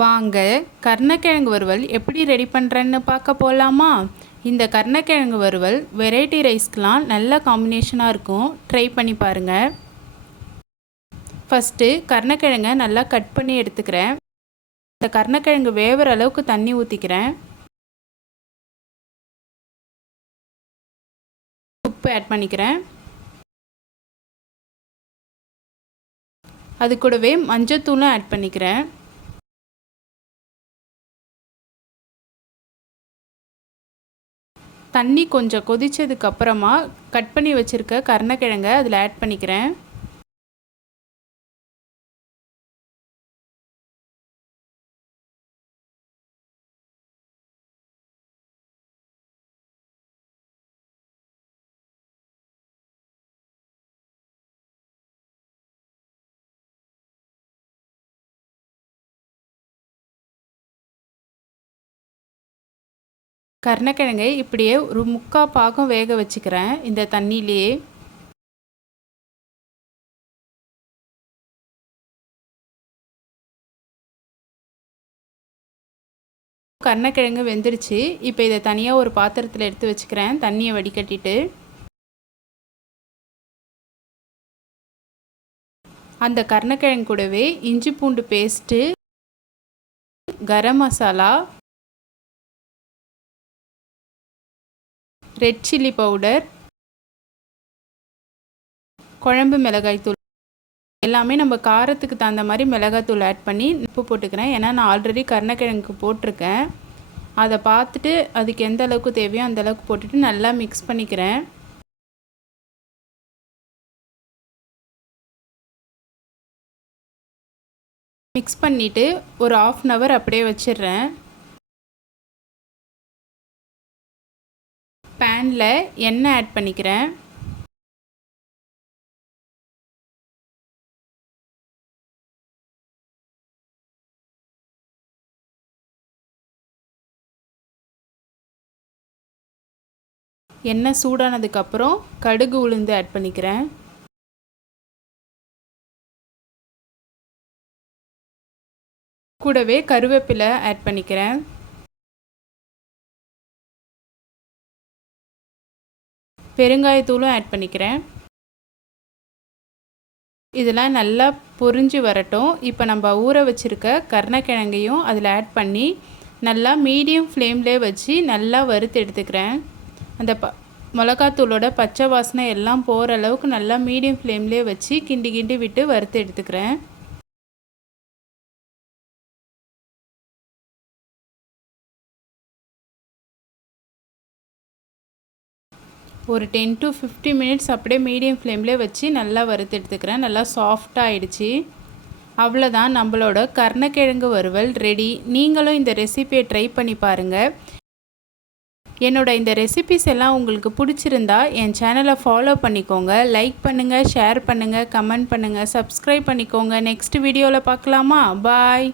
வாங்க கருணக்கிழங்கு வறுவல் எப்படி ரெடி பண்ணுறேன்னு பார்க்க போகலாமா? இந்த கருணக்கிழங்கு வறுவல் வெரைட்டி ரைஸ்க்கெலாம் நல்ல காம்பினேஷனாக இருக்கும். ட்ரை பண்ணி பாருங்கள். ஃபஸ்ட்டு கருணக்கிழங்கை நல்லா கட் பண்ணி எடுத்துக்கிறேன். இந்த கருணக்கிழங்கு வேகிற அளவுக்கு தண்ணி ஊற்றிக்கிறேன். உப்பு ஆட் பண்ணிக்கிறேன். அது கூடவே மஞ்சத்தூளும் ஆட் பண்ணிக்கிறேன். தண்ணி கொஞ்சம் கொதிச்சதுக்கப்புறமா கட் பண்ணி வச்சுருக்க கருணக்கிழங்கை அதில் ஆட் பண்ணிக்கிறேன். கருணக்கிழங்கை இப்படியே ஒரு 3/4 பாகம் வேக வச்சுக்கிறேன் இந்த தண்ணியிலேயே. கருணக்கிழங்கு வெந்துருச்சு. இப்போ இதை தனியாக ஒரு பாத்திரத்தில் எடுத்து வச்சுக்கிறேன், தண்ணியை வடிகட்டிட்டு. அந்த கருணக்கிழங்கு கூடவே இஞ்சி பூண்டு paste, garam masala, red chilli powder, குழம்பு மிளகாய்த்தூள் எல்லாமே நம்ம காரத்துக்கு தகுந்த மாதிரி மிளகாய்த்தூள் ஆட் பண்ணி உப்பு போட்டுக்கிறேன். ஏன்னா நான் ஆல்ரெடி கருணக்கிழங்குக்கு போட்டிருக்கேன். அதை பார்த்துட்டு அதுக்கு எந்த அளவுக்கு தேவையோ அந்த அளவுக்கு போட்டுட்டு நல்லா மிக்ஸ் பண்ணிக்கிறேன். மிக்ஸ் பண்ணிவிட்டு ஒரு 1/2 hour அப்படியே வச்சிடுறேன். பேனில் எண்ணெய் ஆட் பண்ணிக்கிறேன். எண்ணெய் சூடானதுக்கப்புறம் கடுகு உளுந்து ஆட் பண்ணிக்கிறேன். கூடவே கருவேப்பிலை ஆட் பண்ணிக்கிறேன். பெருங்காயத்தூளும் ஆட் பண்ணிக்கிறேன். இதெல்லாம் நல்லா பொரிஞ்சு வரட்டும். இப்போ நம்ம ஊற வச்சுருக்க கருணக்கிழங்கையும் அதில் ஆட் பண்ணி நல்லா மீடியம் ஃப்ளேம்லேயே வச்சு நல்லா வறுத்து எடுத்துக்கிறேன். அந்த மிளகாத்தூளோட பச்சை வாசனை எல்லாம் போகிற அளவுக்கு நல்லா மீடியம் ஃப்ளேம்லேயே வச்சு கிண்டி கிண்டி விட்டு வறுத்து எடுத்துக்கிறேன். ஒரு 10 to 15 minutes அப்படியே மீடியம் ஃப்ளேம்லேயே வச்சு நல்லா வறுத்து எடுத்துக்கிறேன். நல்லா சாஃப்டாக ஆகிடுச்சி. அவ்வளோதான், நம்மளோட கருணக்கிழங்கு வறுவல் ரெடி. நீங்களும் இந்த ரெசிபியை ட்ரை பண்ணி பாருங்கள். என்னோட இந்த ரெசிபிஸ் எல்லாம் உங்களுக்கு பிடிச்சிருந்தா என் சேனலை ஃபாலோ பண்ணிக்கோங்க. லைக் பண்ணுங்கள், ஷேர் பண்ணுங்கள், கமெண்ட் பண்ணுங்கள், சப்ஸ்கிரைப் பண்ணிக்கோங்க. நெக்ஸ்ட் வீடியோவில் பார்க்கலாமா? பாய்.